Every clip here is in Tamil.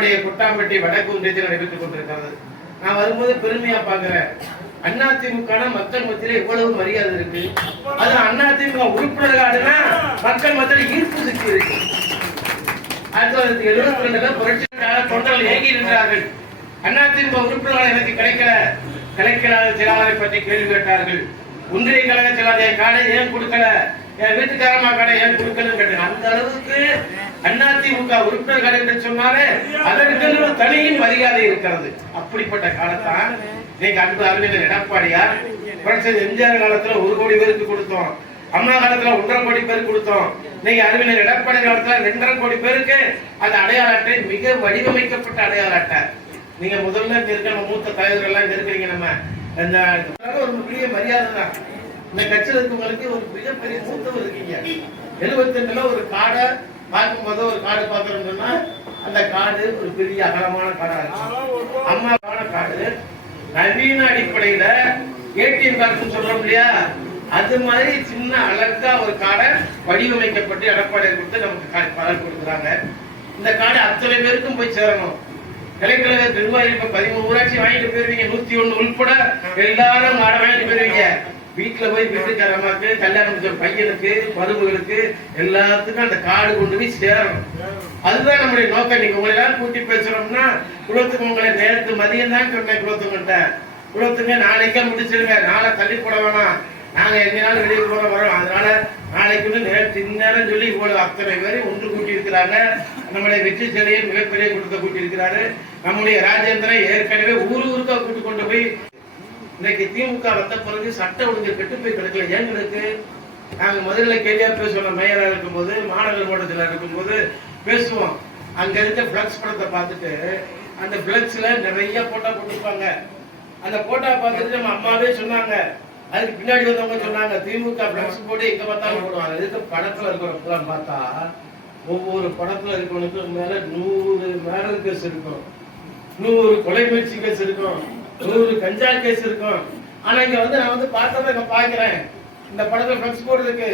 நம்முடைய குட்டாம்பட்டி வடக்கு ஒன்றியத்தில் நடைபெற்றுக் கொண்டிருக்கிறது. நான் வரும்போது பெருமையா பாக்குறேன் அதிமுக மக்கள் மத்தியில எவ்வளவு மரியாதை இருக்கு. அது அதிமுக உறுப்பினர்களாடுனா மக்கள் மத்தியில ஈர்ப்பு சக்தி இருக்கு. ஆயிரத்தி தொள்ளாயிரத்தி எழுபத்தி ரெண்டுல புரட்சிக்காக தொண்டர்கள் இயங்கி நின்றார்கள் அதிமுக உறுப்பினர்கள் எனக்கு கிடைக்கல. கிடைக்கலாத செயலாளரை பற்றி கேள்வி கேட்டார்கள். ஒன்றிய கழக செயலாளர் காடை ஏன் கொடுக்கல? என் வீட்டுக்காரமா கடை ஏன் கொடுக்கலன்னு கேட்டாங்க அந்த அளவுக்கு அதிமுக உறுப்பினர்கள் என்று சொன்னாலே அதற்கு தனியும் மரியாதை இருக்கிறது. அப்படிப்பட்ட காலத்தான் இன்னைக்கு அன்பு அறிஞர் எடப்பாடியார் புரட்சி எம்ஜிஆர் காலத்துல ஒரு கோடி பேருக்கு கொடுத்தோம். அம்மா காலத்துல ஒன்றரை கோடி பேருக்கு கொடுத்தோம். இன்னைக்கு அறிவியல் எடப்பாடி காலத்துல ரெண்டரை கோடி பேருக்கு அந்த அடையாள அட்டை மிக வடிவமைக்கப்பட்ட அடையாள அட்டை. நீங்க முதல்ல இருக்கிற மூத்த தலைவர்கள் எல்லாம் இருக்கிறீங்க நம்ம. இந்த ஒரு பெரிய மரியாதை தான். இந்த கட்சியில் இருக்கவங்களுக்கு ஒரு மிகப்பெரிய மூத்தவர் இருக்கீங்க. எழுபத்தி ரெண்டுல ஒரு காடை பார்க்கும்போது ஒரு காடு பார்க்கறோம்னு சொன்னா அந்த காடு ஒரு பெரிய அகலமான காடா இருக்கு அம்மாவான காடு. நவீன அடிப்படையில ஏடிஎம் கார்டுன்னு சொல்றோம் இல்லையா? அது மாதிரி சின்ன அழகா ஒரு காடை வடிவமைக்கப்பட்டு எடப்பாடியை கொடுத்து நமக்கு கா- பலன் கொடுக்குறாங்க. இந்த காடை அத்தனை பேருக்கும் போய் சேரணும். கலைக்கழக நிர்வாகி இப்ப பதிமூணு ஊராட்சி வாங்கிட்டு போயிருவீங்க. நூத்தி ஒண்ணு உள்பட எல்லாரும் காடை வாங்கிட்டு போயிருவீங்க. வீட்டுல போய் வீட்டுக்காரமாக்கு கல்யாணம் பையனுக்கு பருவுகளுக்கு எல்லாத்துக்கும் அந்த காடு கொண்டு போய் சேரணும். அதுதான் நம்முடைய நோக்கம். நீங்க உங்களை எல்லாம் கூட்டி பேசுறோம்னா குலத்துக்கு உங்களை நேரத்து மதியம் தான் சொன்னேன் குலத்துக்கிட்ட. குலத்துங்க நாளைக்கே முடிச்சிருங்க நாளை தள்ளி போட வேணாம். நாங்க எங்கனாலும் வெளியே போற வரோம் அதனால நாளைக்கு நேரத்து இந்நேரம் சொல்லி இவ்வளவு அத்தனை பேரை ஒன்று கூட்டி இருக்கிறாங்க நம்முடைய வெற்றி சிலையை மிகப்பெரிய கூட்டத்தை கூட்டி இருக்கிறாரு நம்முடைய ராஜேந்திரன் ஏற்கனவே ஊர் ஊருக்கா கூட்டு கொண்டு போய் இன்னைக்கு திமுக வந்த பிறகு சட்ட ஒழுங்கு கெட்டு போய் கிடக்கல. ஏன் கிடக்கு? நாங்க முதல்ல கேள்வியா பேசுவோம் மேயரா இருக்கும்போது மாநகர் மன்றத்தில் இருக்கும்போது பேசுவோம். அங்க இருந்த பிளக்ஸ் படத்தை பார்த்துட்டு அந்த பிளக்ஸ்ல நிறைய போட்டோ போட்டிருப்பாங்க அந்த போட்டோ பார்த்துட்டு நம்ம அம்மாவே சொன்னாங்க. அதுக்கு பின்னாடி வந்தவங்க சொன்னாங்க திமுக பிளக்ஸ் போட்டு எங்க பார்த்தாலும் போடுவாங்க. இதுக்கு படத்துல இருக்கிறப்பெல்லாம் பார்த்தா ஒவ்வொரு படத்துல இருக்கவனுக்கு மேல நூறு மேரல் கேஸ் இருக்கும். நூறு கொலை முயற்சி கேஸ் இருக்கும். நூறு கஞ்சா கேஸ் இருக்கும். ஆனா இங்க வந்து நான் வந்து பார்த்ததை இங்க பாக்குறேன் இந்த படத்துல ஃபிளக்ஸ் போடுறதுக்கு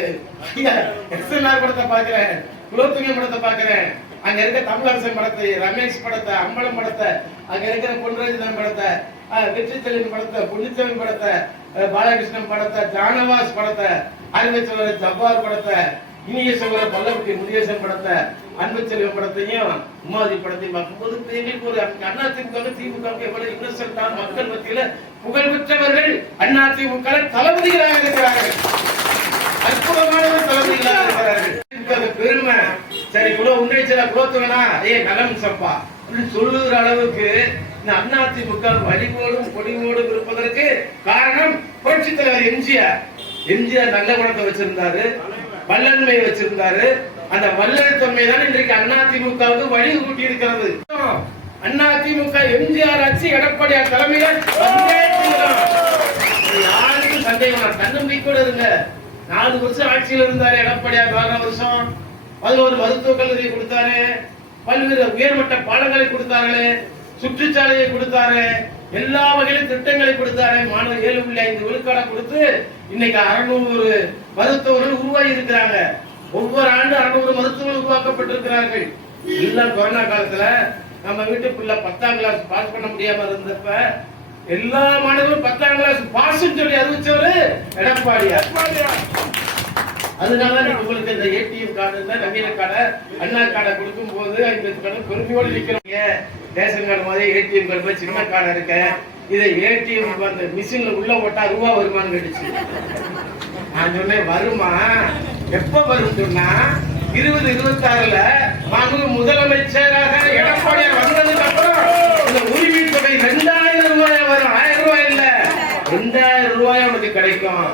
எக்ஸ்எல்ஆர் படத்தை பாக்குறேன் குலோத்துங்க படத்தை பாக்குறேன் அங்க இருக்க தமிழரசன் படத்தை ரமேஷ் படத்தை அம்பலம் படத்தை அங்க இருக்கிற பொன்ராஜன் படத்தை வெற்றி செல்வன் படத்தை பொன்னிச்செல்வன் படத்தை பாலகிருஷ்ணன் படத்தை ஜானவாஸ் படத்தை அறிவச்சவர் ஜவ்வார் படத்தை இனிய சங்கர பல்லவத்தை முருகேசன் படத்தை அன்பு செல்வம் படத்தையும் உமாதி படத்தையும் பார்க்கும்போது எங்களுக்கு ஒரு அண்ணா திமுக திமுக எவ்வளவு இன்னசென்டா மக்கள் மத்தியில புகழ்பெற்றவர்கள் அண்ணா திமுக தளபதிகளாக இருக்கிறார்கள். அற்புதமான தளபதிகளாக இருக்கிறார்கள். பெருமை. சரி குல உன்னைச்சலா குலத்துவனா ஏ நலம் சப்பா. அப்படின்னு சொல்லுகிற அளவுக்கு இந்த அண்ணா திமுக வழிபோடும் கொடிவோடும் இருப்பதற்கு காரணம் புரட்சி தலைவர் எம்ஜிஆர். எம்ஜிஆர் நல்ல குணத்தை வச்சிருந்தாரு. வல்லன்மை வச்சிருந்தாரு. அந்த வல்லத்தன்மை தான் இன்றைக்கு அண்ணா திமுகவுக்கு வழி கூட்டி இருக்கிறது. அண்ணா திமுக எம்ஜிஆர் ஆட்சி எடப்பாடியார் தலைமையில யாருக்கும் சந்தேகம் வேண்டாம். தன்னம்பிக்கையோட இருங்க. நாலு வருஷம் ஆட்சியில் இருந்தாரு எடப்பாடியார் நாலு வருஷம். பதினோரு மருத்துவக் கல்லூரியை கொடுத்தாரு. பல்வேறு உயர்மட்ட பாடங்களை கொடுத்தாரு. சுற்றுச்சாலையை கொடுத்தாரு. எல்லா வகையிலும் திட்டங்களை கொடுத்தாரு மாணவர் ஏழு புள்ளி ஐந்து விழுக்காடை கொடுத்து இன்னைக்கு அறுநூறு மருத்துவர்கள் உருவாகி இருக்கிறாங்க. ஒவ்வொரு ஆண்டு அறுநூறு மருத்துவர்கள் உருவாக்கப்பட்டிருக்கிறார்கள். எல்லாம் கொரோனா காலத்துல நம்ம வீட்டு பிள்ளை பத்தாம் கிளாஸ் பாஸ் பண்ண முடியாம இருந்தப்ப எல்லா மாணவர்களும் பத்தாம் கிளாஸ் பாஸ் சொல்லி அறிவிச்சவரு எடப்பாடியார். அதனால உங்களுக்கு இந்த ஏடிஎம் கார்டு இந்த நவீன கார்டை அண்ணா கார்டை கொடுக்கும் போது இந்த கார்டு பெருமையோடு நிற்கிறவங்க ரேஷன் கார்டு மாதிரி ஏடிஎம் கார்டு மாதிரி சின்ன கார்டு இருக்கேன். இதை ஏடிஎம் அந்த மிஷின்ல உள்ள போட்டா ரூபா வருமானு கேட்டுச்சு. நான் சொன்னேன் வருமா? எப்ப வரும்? சொன்னா இருபது இருபத்தி ஆறுல மாண்பு முதலமைச்சராக எடப்பாடியார் வந்ததுக்கு அப்புறம் இந்த உரிமை தொகை ரெண்டாயிரம் ரூபாய் வரும். ஆயிரம் ரூபாய் இல்ல. ரெண்டாயிரம் ரூபாய் உனக்கு கிடைக்கும்.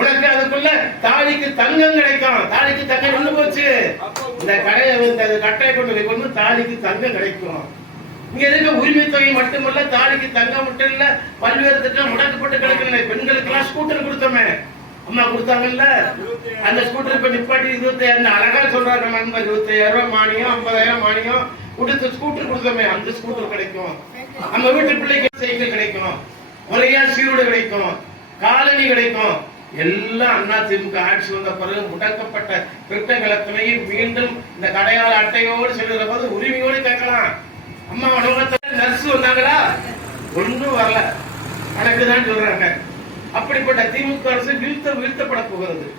உனக்கு அதுக்குள்ள தாலிக்கு தங்கம் கிடைக்கும். தாலிக்கு தங்கம் கொண்டு போச்சு? இந்த கடையை வந்து அந்த கட்டையை கொண்டு கொண்டு தாலிக்கு தங்கம் கிடைக்கும். இங்க இருக்க உரிமை தொகை மட்டுமல்ல தாலிக்கு தங்கம் மட்டும் இல்ல பல்வேறு திட்டம் முடக்கப்பட்டு கிடக்கிற பெண்களுக்கு எல்லாம் ஸ்கூட்டர் கொடுத்தோமே. அம்மா கொடுத்தாங்கல்ல? அந்த ஸ்கூட்டர் இப்ப நிப்பாட்டி இருபத்தி அந்த அழகா சொல்றாங்க நண்பர் இருபத்தி ஐயாயிரம் ரூபாய் மானியம் ஐம்பதாயிரம் மானியம் கொடுத்த ஸ்கூட்டர் கொடுத்தோமே. அந்த ஸ்கூட்டர் கிடைக்கும். நம்ம வீட்டு பிள்ளைக்கு சைக்கிள் கிடைக்கும் முறையா சீருடை கிடைக்கும். காலனி கிடைக்கும். எல்லாம் அண்ணா திமுக ஆட்சி வந்த பிறகு முடக்கப்பட்ட திட்டங்கள் மீண்டும் இந்த கடையாள அட்டையோடு செல்கிற போது உரிமையோடு கேட்கலாம். அம்மா உணவகத்துல நர்ஸ் வந்தாங்களா? ஒன்றும் வரல. கணக்குதான் சொல்றாங்க. அப்படிப்பட்ட திமுக அரசு வீழ்த்த வீழ்த்தப்பட போகிறது.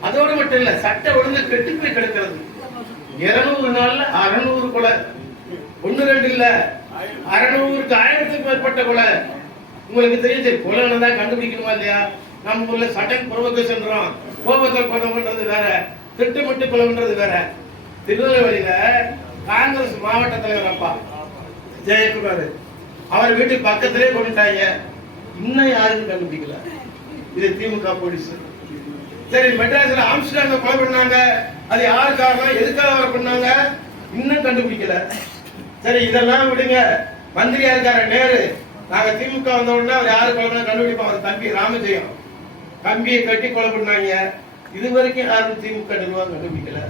அதோடு மட்டும் இல்ல சட்ட ஒழுங்கு கெட்டு போய் கிடக்கிறது. இருநூறு நாள்ல அறுநூறு கொலை. ஒண்ணு ரெண்டு இல்ல. அறுநூறுக்கு ஆயிரத்துக்கு மேற்பட்ட கொலை. உங்களுக்கு தெரியும் சரி கொலை தான் கண்டுபிடிக்கணுமா இல்லையா? நம்ம ஊர்ல சடன் புரோவகேஷன்றோம் கோபத்தை கொலை வேற திட்டமிட்டு கொலை வேற. திருநெல்வேலியில காங்கிரஸ் மாவட்ட தலைவர் அப்பா ஜெயக்குமார் அவர் வீட்டுக்கு பக்கத்திலே கொண்டுட்டாங்க இன்னும் யாருக்கும் கண்டுபிடிக்கல. இது திமுக போலீஸ். சரி மெட்ராஸ்ல ஆம்ஸ்டாங்க கொலை பண்ணாங்க. அது யாருக்காக காரணம் எதுக்காக பண்ணாங்க? இன்னும் கண்டுபிடிக்கல. சரி இதெல்லாம் விடுங்க. மந்திரியா இருக்காரு நேரு. நாங்க திமுக வந்த உடனே அவர் யாரு கொலை கண்டுபிடிப்போம். அவர் தம்பி ராமஜெயம். கம்பியை கட்டி கொலை பண்ணாங்க. இது வரைக்கும் யாரும் திமுக நிர்வாகம் கண்டுபிடிக்கல.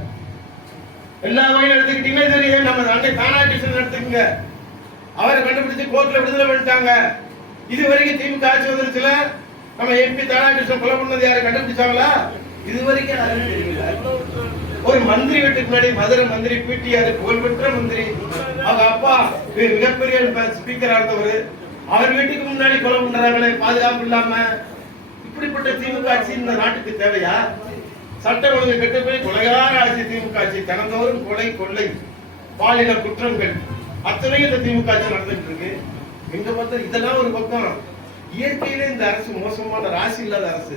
எல்லா வகையும் எடுத்துக்கிட்டீங்கன்னா தெரியும் நம்ம அன்னை தானாட்டிசன் எடுத்துக்கங்க அவரை கண்டுபிடிச்சு கோர்ட்ல விடுதலை பண்ணிட்டாங்க. இது வரைக்கும் திமுக ஆட்சி வந்துருச்சுல? நம்ம எம்பி தானாட்டிசன் கொலை பண்ணது யாரை கண்டுபிடிச்சாங்களா? இது வரைக்கும் யாரும் தெரியல. ஒரு மந்திரி வீட்டுக்கு முன்னாடி மதுரை மந்திரி பிடிஆர் புகழ்பெற்ற மந்திரி. அவங்க அப்பா மிகப்பெரிய ஸ்பீக்கரா இருந்தவர். அவர் வீட்டுக்கு முன்னாடி கொலை பண்றாங்களே பாதுகாப்பு இல்லாம. இப்படிப்பட்ட திமுக ஆட்சி இந்த நாட்டுக்கு தேவையா? சட்ட ஒழுங்கு கெட்டு போய் கொலைகார ஆட்சி திமுக ஆட்சி தினந்தோறும் கொலை கொள்ளை பாலின குற்றங்கள். அத்தனையும் இந்த திமுக ஆட்சி நடந்துட்டு இருக்கு. எங்க பார்த்தா இதெல்லாம் ஒரு பக்கம். இயற்கையிலே இந்த அரசு மோசமான ராசி இல்லாத அரசு.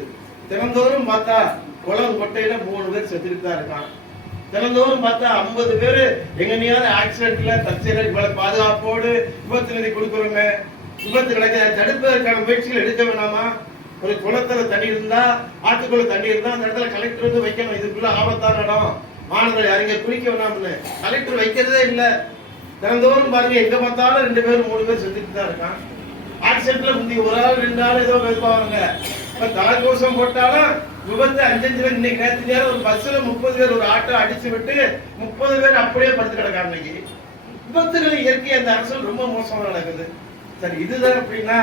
தினந்தோறும் பார்த்தா குளம் கொட்டையில மூணு பேர் செத்துட்டு தான் இருக்கான் தினந்தோறும் பார்த்தா ஐம்பது பேர் எங்கனையாவது ஆக்சிடென்ட்ல தற்செயல இவ்வளவு பாதுகாப்போடு விபத்து நிதி கொடுக்குறோங்க விபத்து கிடைக்க தடுப்பதற்கான முயற்சிகள் எடுக்க வேணாமா? ஒரு குளத்துல தண்ணி இருந்தா ஆட்டுக்குள்ள தண்ணி இருந்தா அந்த இடத்துல கலெக்டர் வந்து வைக்கணும். இதுக்குள்ள ஆபத்தான இடம். மாணவர்கள் யாருங்க குளிக்க வேணாம்னு. கலெக்டர் வைக்கிறதே இல்லை. தினந்தோறும் பாருங்க எங்க பார்த்தாலும் ரெண்டு பேர் மூணு பேர் செஞ்சுட்டு தான் இருக்கான் ஆக்சிடென்ட்ல முந்தி ஒரு ஆள் ரெண்டு ஆள் ஏதோ வைப்பாங்க இப்ப தலைக்கோசம் போட்டாலும் விபத்து அஞ்சஞ்சு பேர். இன்னைக்கு நேரத்து நேரம் ஒரு பஸ்ல முப்பது பேர் ஒரு ஆட்டோ அடிச்சு விட்டு முப்பது பேர் அப்படியே படுத்து கிடக்காங்க இன்னைக்கு. விபத்துகள் இயற்கை அந்த அரசு ரொம்ப மோசமா நடக்குது. சரி இதுதான் அப்படின்னா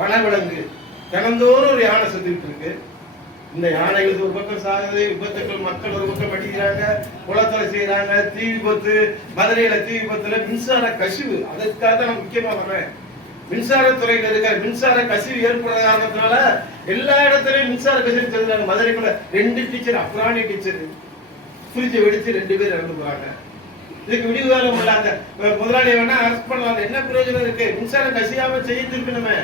வனவிலங்கு. தினந்தோறும் ஒரு யானை செத்துக்கிட்டு இருக்கு. இந்த யானைகள் ஒரு பக்கம் சாகுது விபத்துக்கள் மக்கள் ஒரு பக்கம் படிக்கிறாங்க குளத்துல செய்யறாங்க தீ விபத்து மதுரையில தீ விபத்துல மின்சார கசிவு. அதற்காக தான் நான் முக்கியமா வர்றேன். மின்சாரத்துறையில இருக்க மின்சார கசிவு ஏற்படுற காரணத்தினால எல்லா இடத்துலயும் மின்சார கசிவு தெரிஞ்சாங்க. மதுரைக்குள்ள ரெண்டு டீச்சர் அப்ராணி டீச்சர். ஃப்ரிட்ஜை வெடிச்சு ரெண்டு பேர் இறந்து போறாங்க. இதுக்கு விடிவு இல்லாத முதலாளி வேணா அரெஸ்ட் பண்ணலாம். என்ன பிரயோஜனம் இருக்கு? மின்சாரம் கசியாம செய்ய திருப்பணுமே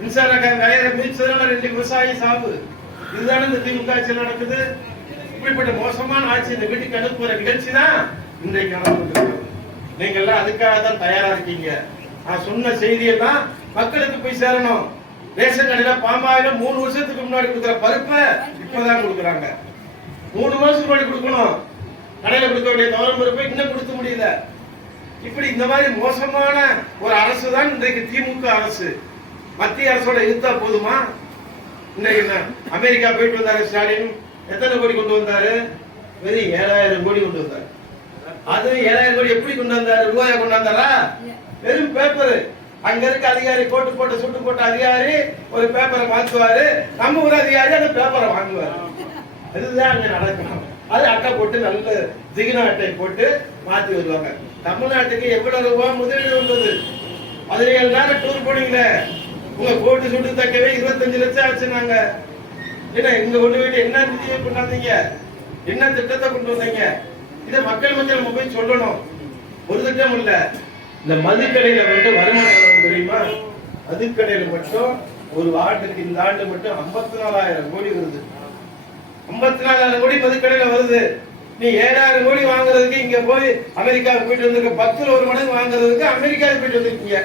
மின்சார வயரை மிதிச்சதுனால ரெண்டு விவசாயி சாவு. இதுதானே இந்த திமுக ஆட்சியில் நடக்குது. இப்படிப்பட்ட மோசமான ஆட்சி இந்த வீட்டுக்கு அனுப்புற நிகழ்ச்சி தான் இன்றைக்கு நடந்துட்டு நீங்க எல்லாம் அதுக்காக தான் தயாரா இருக்கீங்க. நான் சொன்ன செய்தியெல்லாம் மக்களுக்கு போய் சேரணும். ரேஷன் கடையில பாமாயில மூணு வருஷத்துக்கு முன்னாடி கொடுக்குற பருப்பை இப்பதான் கொடுக்குறாங்க. மூணு மாசத்துக்கு முன்னாடி கொடுக்கணும். கடையில கொடுக்க வேண்டிய துவரம் பருப்பை இன்னும் கொடுக்க முடியல. இப்படி இந்த மாதிரி மோசமான ஒரு அரசு தான் இன்றைக்கு திமுக அரசு. மத்திய அரசோட எதிர்த்தா போதுமா? இன்னைக்கு என்ன? அமெரிக்கா போயிட்டு வந்தாரு ஸ்டாலின். எத்தனை கோடி கொண்டு வந்தாரு? வெறும் ஏழாயிரம் கோடி கொண்டு வந்தாரு. அது ஏழாயிரம் கோடி எப்படி கொண்டு வந்தாரு? ரூபாயா கொண்டு வந்தாரா? வெறும் பேப்பர். அங்க இருக்க அதிகாரி கோட்டு போட்டு சுட்டு போட்ட அதிகாரி ஒரு பேப்பரை மாத்துவாரு. நம்ம ஊர் அதிகாரி அந்த பேப்பரை வாங்குவாரு. அதுதான் அங்க நடக்கணும் அது அட்டை போட்டு நல்ல திகின அட்டை போட்டு மாத்தி வருவாங்க. தமிழ்நாட்டுக்கு எவ்வளவு ரூபாய் முதலீடு வந்தது? பதினேழு நாள் டூர் போனீங்களே. உங்க கோட்டு சுட்டு தக்கவே இருபத்தஞ்சு லட்சம் ஆச்சுனாங்க என்ன இங்க கொண்டு போயிட்டு என்ன நிதியை கொண்டாந்தீங்க? என்ன திட்டத்தை கொண்டு வந்தீங்க? இதை மக்கள் மத்தியில் நம்ம போய் சொல்லணும். ஒரு திட்டம் இல்ல. இந்த மதுக்கடையில மட்டும் வருமானம் தெரியுமா? மதுக்கடையில மட்டும் ஒரு ஆண்டுக்கு இந்த ஆண்டு மட்டும் ஐம்பத்தி நாலாயிரம் கோடி வருது. ஐம்பத்தி நாலாயிரம் கோடி மதுக்கடையில வருது. நீ ஏழாயிரம் கோடி வாங்குறதுக்கு இங்க போய் அமெரிக்காவுக்கு போயிட்டு வந்திருக்க. பத்துல ஒரு மடங்கு வாங்குறதுக்கு அமெரிக்காவுக்கு போயிட்டு வந்திருக்கீங்க.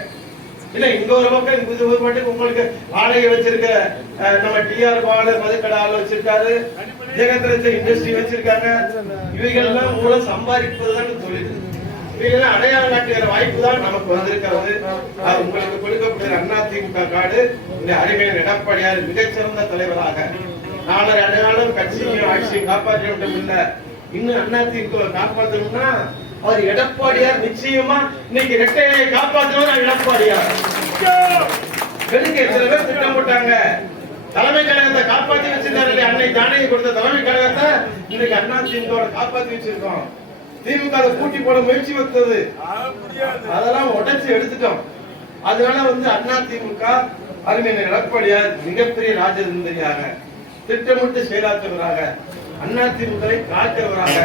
இல்ல இங்க ஒரு பக்கம் இது ஒரு மட்டும் உங்களுக்கு வாடகை வச்சிருக்க நம்ம டிஆர் பாலு மதுக்கடை ஆள் வச்சிருக்காரு ஜெகத்ரஜ இண்டஸ்ட்ரி வச்சிருக்காங்க. இவைகள்லாம் எல்லாம் மூலம் சம்பாதிப்பதுதான் தொழில். இவைகள்லாம் அடையாளம் நாட்டுகிற வாய்ப்பு தான் நமக்கு வந்திருக்கிறது. அது உங்களுக்கு கொடுக்கப்படுகிற அண்ணா திமுக காடு இந்த அருமையின் எடப்பாடியார் மிகச்சிறந்த தலைவராக. நாளை அடையாளம் கட்சியும் ஆட்சியும் காப்பாற்ற வேண்டும் இல்ல இன்னும் அண்ணா திமுக காப்பாற்றணும்னா அவர் எடப்பாடியார் நிச்சயமா இன்னைக்கு ரெட்டையை காப்பாற்றணும் எடப்பாடியார். எதுக்கு சில பேர் திட்டம் போட்டாங்க? தலைமை கழகத்தை காப்பாத்தி வச்சிருந்தாரு அன்னை தானே கொடுத்த தலைமை கழகத்தை இன்னைக்கு அண்ணா திமுக காப்பாத்தி வச்சிருக்கோம். திமுக அதை கூட்டி போட முயற்சி வந்தது. அதெல்லாம் உடைச்சு எடுத்துட்டோம். அதனால வந்து அண்ணா திமுக அறிஞர் எடப்பாடியார் மிகப்பெரிய ராஜதந்திரியாக திட்டமிட்டு செயலாற்றுவராக அண்ணா திமுகவை காக்கிறவராக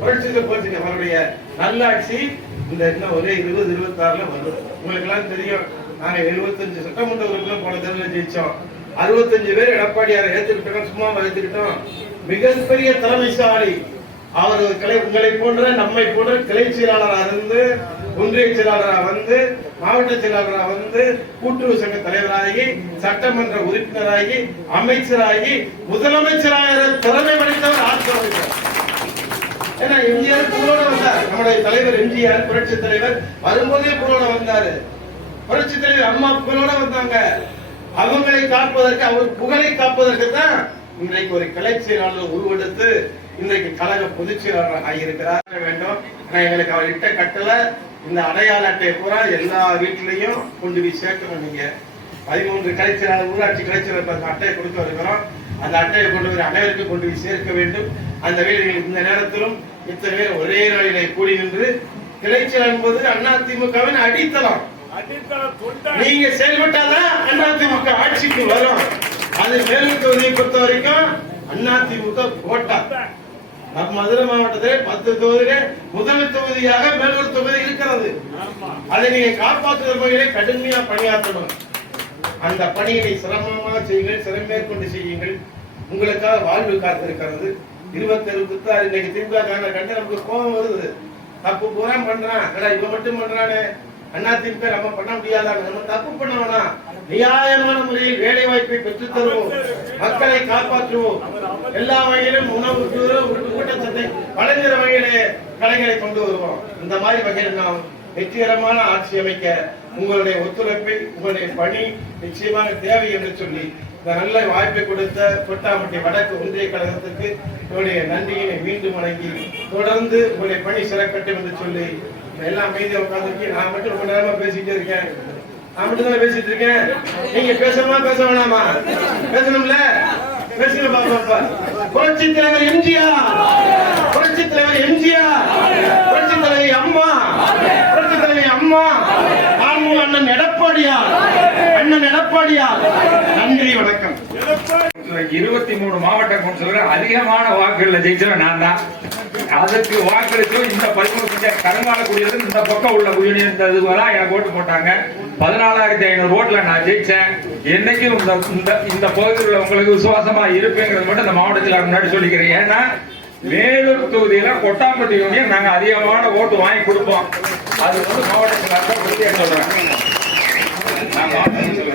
புரட்சி போச்சுங்க அவருடைய நல்லாட்சி. இந்த இன்னும் ஒரே இருபது இருபத்தாறுல வரும் உங்களுக்கு எல்லாம் தெரியும் நாங்க எழுபத்தஞ்சு சட்டமன்ற உறுப்பினர் போன தேர்தலில் ஜெயிச்சோம். அறுபத்தஞ்சு பேர் எடப்பாடியாரை ஏத்துக்கிட்டோம் சும்மா ஏத்துக்கிட்டோம். மிகப்பெரிய தலைமைசாலி. அவர் கிளை உங்களை போன்ற நம்மை போன்ற கிளை செயலாளராக இருந்து ஒன்றிய செயலாளராக வந்து மாவட்ட செயலாளராக வந்து கூட்டுறவு சங்க தலைவராகி சட்டமன்ற உறுப்பினராகி அமைச்சராகி முதலமைச்சராக திறமை படைத்தவர் ஆட்சி ஏன்னா எம்ஜிஆர் புகழோட வந்தார். நம்முடைய தலைவர் எம்ஜிஆர் புரட்சி தலைவர் வரும்போதே புகழோட வந்தாரு. புரட்சி தலைவர் அம்மா புகழோட வந்தாங்க. அவங்களை காப்பதற்கு அவர் புகழை காப்பதற்கு தான் இன்றைக்கு ஒரு கலை செயலாளர் உருவெடுத்து இன்றைக்கு கழக பொதுச் செயலாளர் ஆகியிருக்கிறார். வேண்டும். நான் எங்களுக்கு அவர் இட்ட கட்டல இந்த அடையாள அட்டையை பூரா எல்லா வீட்டிலையும் கொண்டு போய் சேர்க்கணும் நீங்க. பதிமூன்று கலைச்சலாளர் ஊராட்சி கலைச்சலாளர் அட்டையை கொடுத்து வருகிறோம். அந்த அட்டையை கொண்டு போய் அனைவருக்கும் கொண்டு போய் சேர்க்க வேண்டும். அந்த வேலைகள் இந்த நேரத்திலும் இத்தனை பேர் ஒரே நாளிலே கூடி நின்று கிளைச்சல் என்பது அதிமுகவின் அடித்தளம். நீங்க செயல்பட்டாதான் அதிமுக ஆட்சிக்கு வரும். அது மேலூர் தொகுதியை பொறுத்த வரைக்கும் அதிமுக கோட்டா மதுரை மாவட்டத்திலே பத்து தொகுதியிலே முதல் தொகுதியாக மேலூர் தொகுதி இருக்கிறது அதை நீங்க காப்பாற்றுகிற வகையிலே கடுமையா பணியாற்றணும். அந்த பணியை சிரமமாக செய்யுங்கள் சிரம் மேற்கொண்டு செய்யுங்கள் உங்களுக்காக வாழ்வு காத்திருக்கிறது இருபத்தேழு ஆறு இன்னைக்கு திமுக காரனை கண்டு நமக்கு கோபம் வருது தப்பு பூரா பண்றான் ஆனா இவன் மட்டும் பண்றானே அண்ணா திமுக நம்ம பண்ண முடியாதா நம்ம தப்பு பண்ண வேணாம் நியாயமான முறையில் வேலை வாய்ப்பை பெற்று தருவோம் மக்களை காப்பாற்றுவோம் எல்லா வகையிலும் உணவு ஊட்டச்சத்தை வழங்குகிற வகையிலே கலைகளை கொண்டு வருவோம் இந்த மாதிரி வகையில் நாம் வெற்றிகரமான ஆட்சி அமைக்க உங்களுடைய ஒத்துழைப்பை உங்களுடைய பணி நிச்சயமாக தேவை என்று சொல்லி இந்த நல்ல வாய்ப்பை கொடுத்த கொட்டாம்பட்டி வடக்கு ஒன்றிய கழகத்துக்கு உங்களுடைய நன்றியினை மீண்டும் வணங்கி தொடர்ந்து உங்களுடைய பணி சிறக்கட்டும் என்று சொல்லி எல்லாம் அமைதியா உட்கார்ந்துருக்கேன் நான் மட்டும் ரொம்ப நேரமா பேசிட்டே இருக்கேன். நான் மட்டும் தானே பேசிட்டு இருக்கேன்? நீங்க பேசணுமா பேச வேணாமா? பேசணும்ல? பேசுங்க பாப்பா புரட்சி தலைவர் எம்ஜிஆர்! புரட்சி தலைவர் எம்ஜிஆர் புரட்சி தலைவி அம்மா புரட்சி தலைவி அம்மா. அண்ணன் எடப்பாடியார். அண்ணன் எடப்பாடியார். நன்றி வணக்கம். இருபத்தி மூணு மாவட்ட கவுன்சிலர் அதிகமான வாக்குகள் ஜெயிச்சவன் நான் தான். அதுக்கு வாக்களித்தும் இந்த பதிமூணு பஞ்சாயத்து கருங்கால இந்த பக்கம் உள்ள யூனியன் இந்த இதுவெல்லாம் எனக்கு ஓட்டு போட்டாங்க. பதினாலாயிரத்தி ஐநூறு ஓட்டுல நான் ஜெயிச்சேன். என்னைக்கும் இந்த இந்த இந்த பகுதியில் உங்களுக்கு விசுவாசமா இருப்பேங்கிறது மட்டும் இந்த மாவட்டத்தில் முன்னாடி சொல்லிக்கிறேன். ஏன்னா வேலூர் தொகுதியில கொட்டாம்பட்டி யூனியன் நாங்க அதிகமான ஓட்டு வாங்கி கொடுப்போம். அது வந்து மாவட்டத்தில் நான் உறுதியாக நான் மாவட்டத்தில்